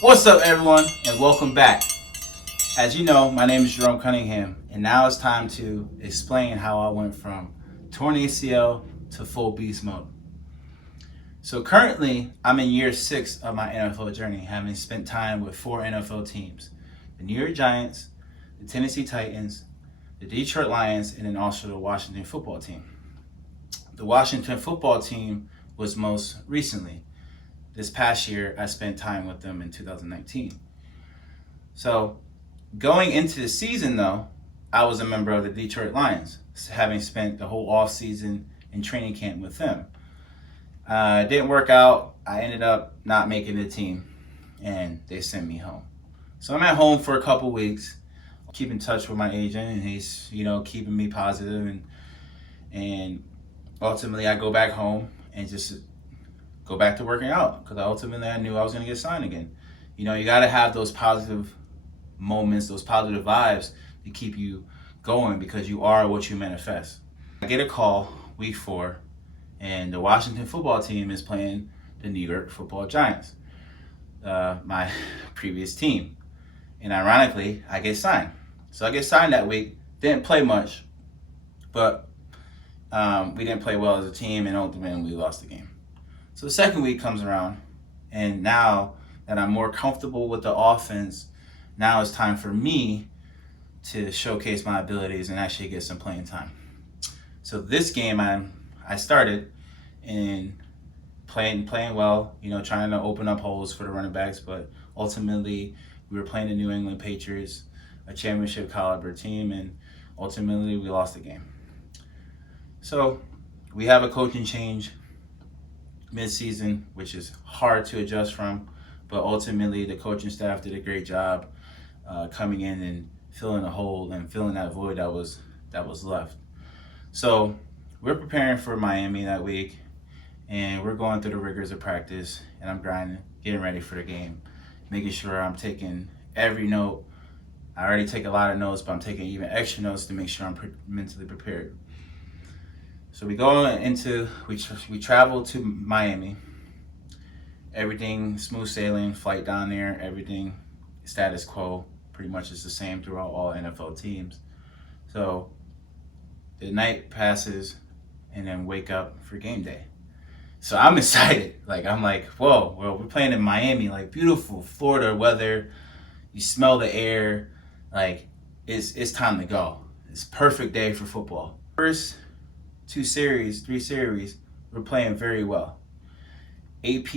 What's up, everyone, and welcome back. As you know, my name is Jerome Cunningham, and now it's time to explain how I went from torn ACL to full beast mode. So currently, I'm in year 6 of my NFL journey, having spent time with 4 NFL teams: the New York Giants, the Tennessee Titans, the Detroit Lions, and then also the Washington football team. The Washington football team was most recently. This past year, I spent time with them in 2019. So going into the season, though, I was a member of the Detroit Lions, having spent the whole off season in training camp with them. It didn't work out. I ended up not making the team, and they sent me home. So I'm at home for a couple weeks, keep in touch with my agent, and he's keeping me positive, and ultimately I go back home and just go back to working out because ultimately I knew I was going to get signed again. You got to have those positive moments, those positive vibes to keep you going because you are what you manifest. I get a call week 4, and the Washington football team is playing the New York Football Giants, my previous team. And ironically, I get signed. So I get signed that week. Didn't play much, but we didn't play well as a team, and ultimately we lost the game. So the second week comes around, and now that I'm more comfortable with the offense, now it's time for me to showcase my abilities and actually get some playing time. So this game I started and playing well, trying to open up holes for the running backs, but ultimately we were playing the New England Patriots, a championship caliber team, and ultimately we lost the game. So we have a coaching change mid-season, which is hard to adjust from, but ultimately the coaching staff did a great job coming in and filling a hole and filling that void that was left. So we're preparing for Miami that week, and we're going through the rigors of practice, and I'm grinding, getting ready for the game, making sure I'm taking every note. I already take a lot of notes, but I'm taking even extra notes to make sure I'm mentally prepared. So we travel to Miami. Everything smooth sailing, flight down there, everything status quo, pretty much is the same throughout all NFL teams. So the night passes, and then wake up for game day. So I'm excited. I'm like, whoa, well, we're playing in Miami, beautiful Florida weather. You smell the air, it's time to go. It's a perfect day for football. First 3 series, we're playing very well. AP,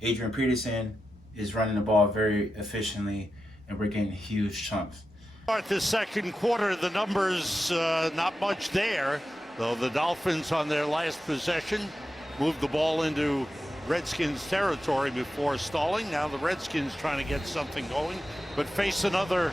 Adrian Peterson, is running the ball very efficiently, and we're getting huge chunks. Start the second quarter, the numbers not much there, though the Dolphins on their last possession moved the ball into Redskins territory before stalling. Now the Redskins trying to get something going, but face another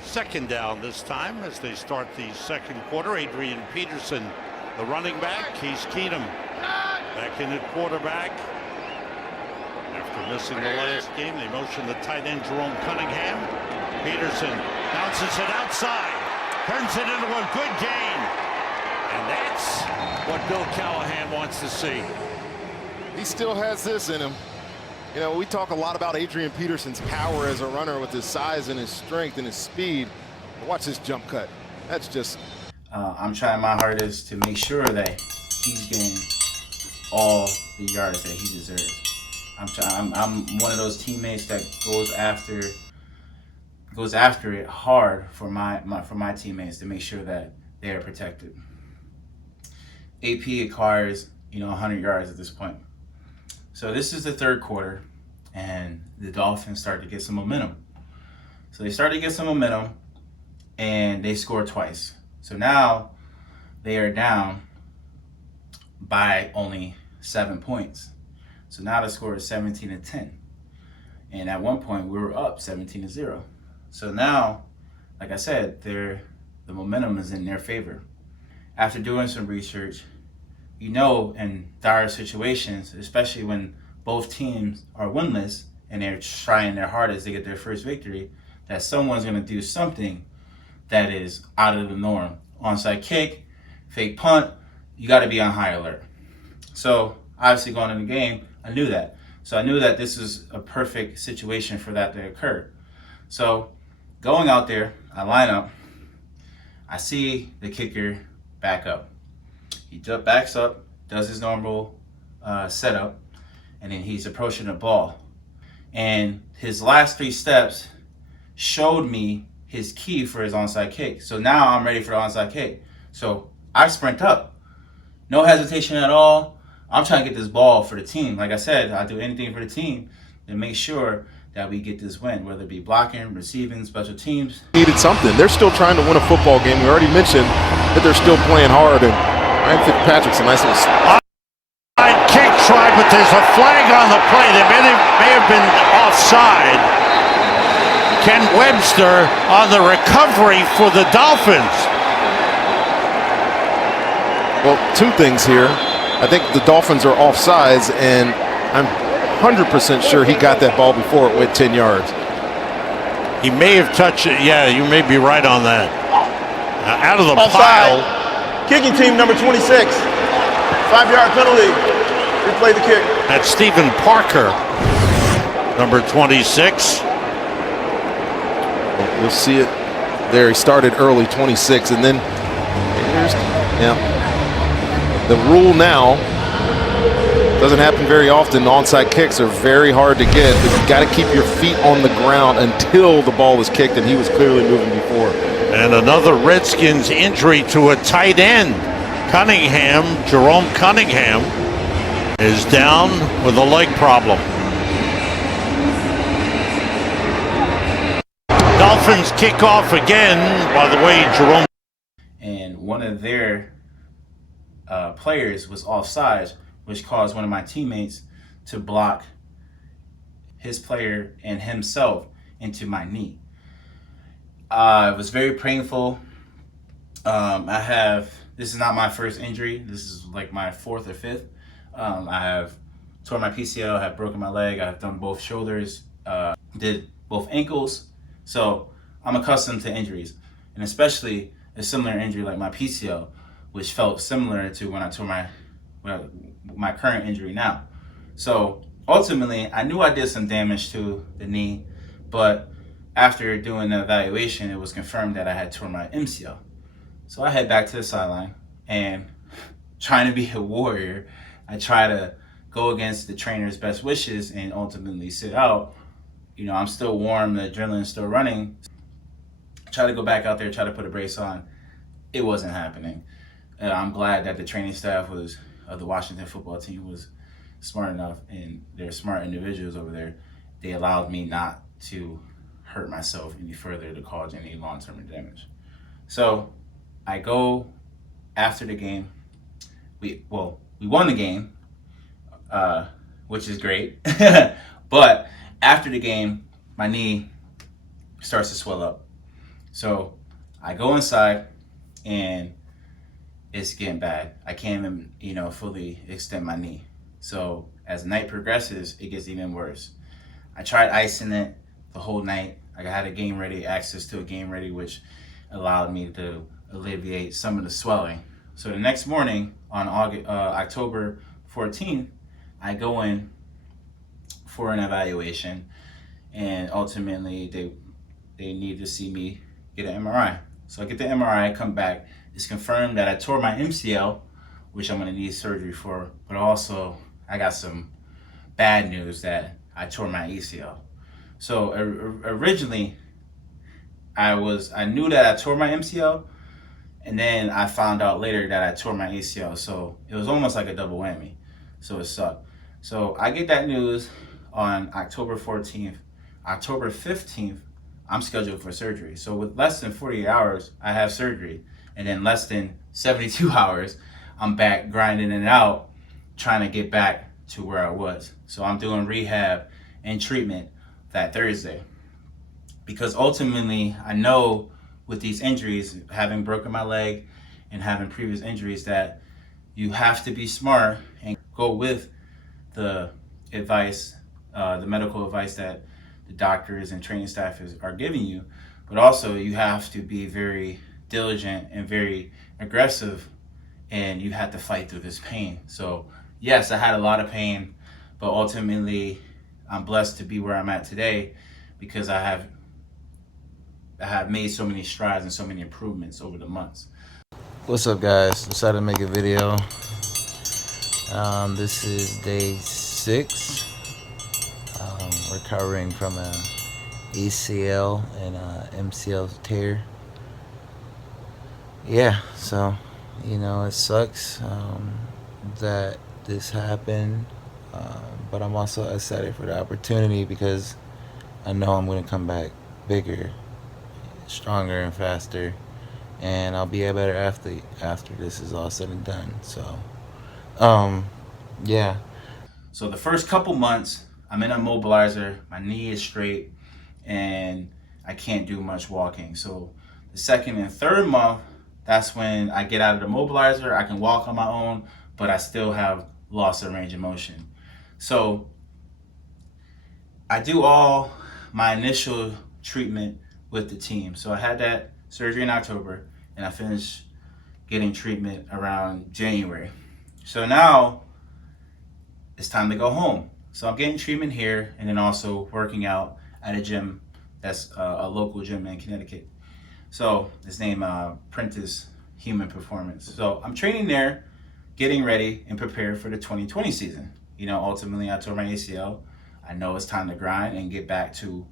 second down this time as they start the second quarter. Adrian Peterson, the running back. Case Keenum back in at quarterback. After missing the last game, they motion the tight end Jerome Cunningham. Peterson bounces it outside, turns it into a good gain. And that's what Bill Callahan wants to see. He still has this in him. We talk a lot about Adrian Peterson's power as a runner with his size and his strength and his speed. Watch this jump cut. That's just... I'm trying my hardest to make sure that he's getting all the yards that he deserves. I'm one of those teammates that goes after it hard for my teammates to make sure that they are protected. AP acquires 100 yards at this point. So this is the third quarter, and the Dolphins start to get some momentum. So they start to get some momentum, and they score twice. So now they are down by only 7 points. So now the score is 17-10. And at one point we were up 17-0. So now, like I said, the momentum is in their favor. After doing some research, in dire situations, especially when both teams are winless and they're trying their hardest to get their first victory, that someone's going to do something that is out of the norm. Onside kick, fake punt, you got to be on high alert. So obviously going in the game, I knew that. So I knew that this was a perfect situation for that to occur. So going out there, I line up. I see the kicker back up. He backs up, does his normal setup, and then he's approaching the ball. And his last 3 steps showed me his key for his onside kick. So now I'm ready for the onside kick. So I sprint up. No hesitation at all. I'm trying to get this ball for the team. Like I said, I do anything for the team to make sure that we get this win, whether it be blocking, receiving, special teams. Needed something. They're still trying to win a football game. We already mentioned that they're still playing hard, and Ryan Fitzpatrick's a nice little kick try, but there's a flag on the play. They may have been offside. Ken Webster on the recovery for the Dolphins. Well, 2 things here. I think the Dolphins are offsides, and I'm 100% sure he got that ball before it went 10 yards. He may have touched it. Yeah, you may be right on that. Out of the Offside. pile. Kicking team number 26. 5-yard penalty. Replay the kick. That's Stephen Parker, number 26. You'll see it there. He started early, 26, and then here's, the rule now doesn't happen very often. Onside kicks are very hard to get, but you got to keep your feet on the ground until the ball is kicked, and he was clearly moving before. And another Redskins injury to a tight end. Cunningham, Jerome Cunningham, is down with a leg problem. Dolphins kick off again. By the way, Jerome. And one of their players was offside, which caused one of my teammates to block his player and himself into my knee. It was very painful. This is not my first injury. This is like my 4th or 5th. I have torn my PCL, have broken my leg, I've done both shoulders, did both ankles. So I'm accustomed to injuries, and especially a similar injury like my PCL, which felt similar to when I tore my current injury now. So ultimately, I knew I did some damage to the knee, but after doing the evaluation, it was confirmed that I had torn my MCL. So I head back to the sideline, and trying to be a warrior, I try to go against the trainer's best wishes and ultimately sit out. I'm still warm, the adrenaline's still running. Try to go back out there, try to put a brace on. It wasn't happening. I'm glad that the training staff of the Washington football team was smart enough, and they're smart individuals over there. They allowed me not to hurt myself any further to cause any long-term damage. So I go after the game. We won the game, which is great. But after the game, my knee starts to swell up. So I go inside, and it's getting bad. I can't even, fully extend my knee. So as the night progresses, it gets even worse. I tried icing it the whole night. I had access to a game ready, which allowed me to alleviate some of the swelling. So the next morning, on October 14th, I go in for an evaluation, and ultimately they need to see me get an MRI. So I get the MRI, come back. It's confirmed that I tore my MCL, which I'm going to need surgery for, but also I got some bad news that I tore my ACL. So originally, I knew that I tore my MCL, and then I found out later that I tore my ACL. So it was almost like a double whammy. So it sucked. So I get that news on October 14th. October 15th, I'm scheduled for surgery. So with less than 48 hours, I have surgery. And then less than 72 hours, I'm back grinding it out, trying to get back to where I was. So I'm doing rehab and treatment that Thursday. Because ultimately, I know with these injuries, having broken my leg and having previous injuries, that you have to be smart and go with the advice, the medical advice that the doctors and training staff are giving you. But also, you have to be very diligent and very aggressive, and you have to fight through this pain. So yes, I had a lot of pain, but ultimately I'm blessed to be where I'm at today because I have made so many strides and so many improvements over the months. What's up, guys? Decided to make a video. This is day 6. Recovering from a ACL and a MCL tear. Yeah, so it sucks that this happened, but I'm also excited for the opportunity because I know I'm going to come back bigger, stronger, and faster, and I'll be a better athlete after this is all said and done. So, yeah. So the first couple months, I'm in a mobilizer, my knee is straight, and I can't do much walking. So the second and third month, that's when I get out of the mobilizer, I can walk on my own, but I still have loss of range of motion. So I do all my initial treatment with the team. So I had that surgery in October, and I finished getting treatment around January. So now it's time to go home. So I'm getting treatment here and then also working out at a gym that's a local gym in Connecticut. So it's named Prentice Human Performance. So I'm training there, getting ready and prepared for the 2020 season. Ultimately I tore my ACL. I know it's time to grind and get back to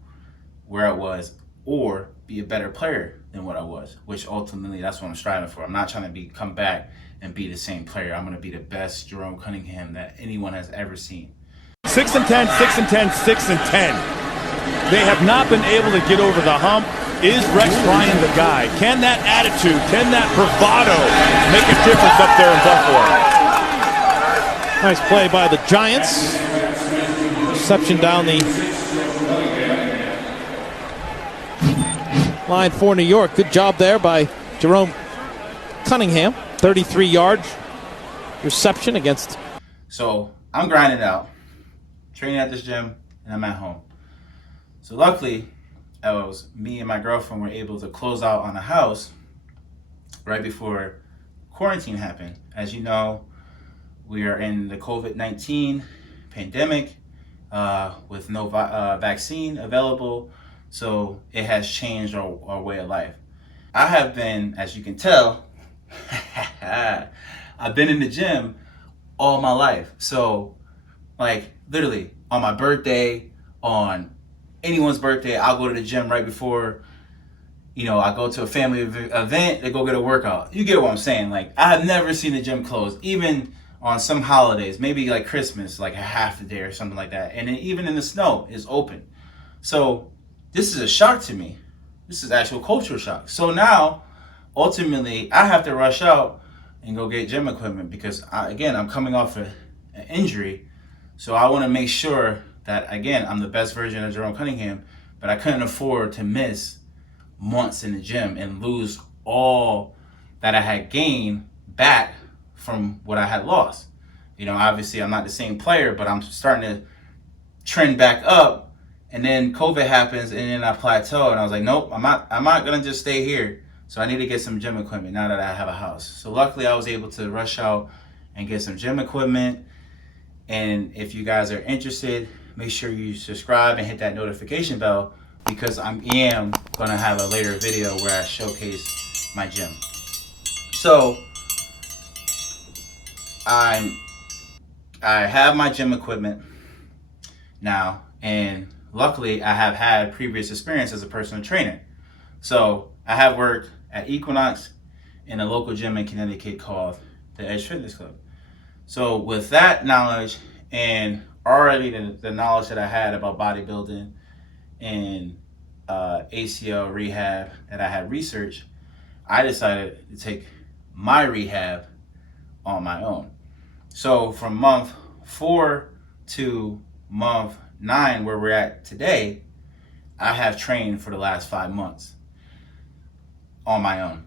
where I was or be a better player than what I was, which ultimately that's what I'm striving for. I'm not trying to come back and be the same player. I'm going to be the best Jerome Cunningham that anyone has ever seen. 6-10, 6-10, 6-10. They have not been able to get over the hump. Is Rex Ryan the guy? Can that attitude, can that bravado make a difference up there in Buffalo? Nice play by the Giants. Reception down the line for New York. Good job there by Jerome Cunningham. 33-yard reception against. So I'm grinding out, training at this gym, and I'm at home. So luckily, me and my girlfriend were able to close out on a house right before quarantine happened. As you know, we are in the COVID-19 pandemic with no vaccine available, so it has changed our way of life. I have been, as you can tell, I've been in the gym all my life. So, literally, on my birthday, on anyone's birthday, I'll go to the gym right before, I go to a family event to go get a workout. You get what I'm saying? I have never seen the gym closed, even on some holidays, maybe like Christmas, like a half a day or something like that. And then even in the snow, it's open. So this is a shock to me. This is actual cultural shock. So now, ultimately, I have to rush out and go get gym equipment because, I'm coming off an injury. So I want to make sure that, I'm the best version of Jerome Cunningham, but I couldn't afford to miss months in the gym and lose all that I had gained back from what I had lost. Obviously I'm not the same player, but I'm starting to trend back up, and then COVID happens and then I plateau, and I was like, nope, I'm not gonna just stay here. So I need to get some gym equipment now that I have a house. So luckily I was able to rush out and get some gym equipment. And if you guys are interested, make sure you subscribe and hit that notification bell because I am gonna have a later video where I showcase my gym. So I have my gym equipment now, and luckily I have had previous experience as a personal trainer. So I have worked at Equinox in a local gym in Connecticut called the Edge Fitness Club. So with that knowledge and already the knowledge that I had about bodybuilding and ACL rehab that I had researched, I decided to take my rehab on my own. So from month 4 to month 9, where we're at today, I have trained for the last 5 months on my own.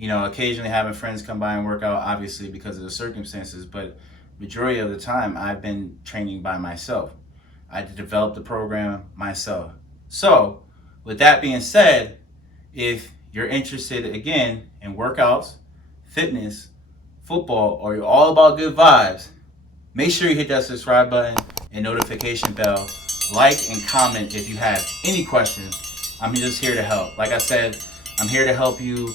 Occasionally having friends come by and work out, obviously because of the circumstances, but majority of the time I've been training by myself. I developed the program myself. So with that being said, if you're interested again in workouts, fitness, football, or you're all about good vibes, Make sure you hit that subscribe button and notification bell. Like and comment if you have any questions. I'm just here to help. Like I said, I'm here to help you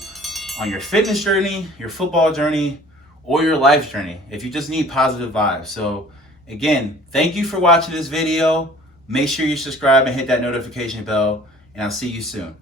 on your fitness journey, your football journey, or your life journey, if you just need positive vibes. So again, thank you for watching this video. Make sure you subscribe and hit that notification bell, and I'll see you soon.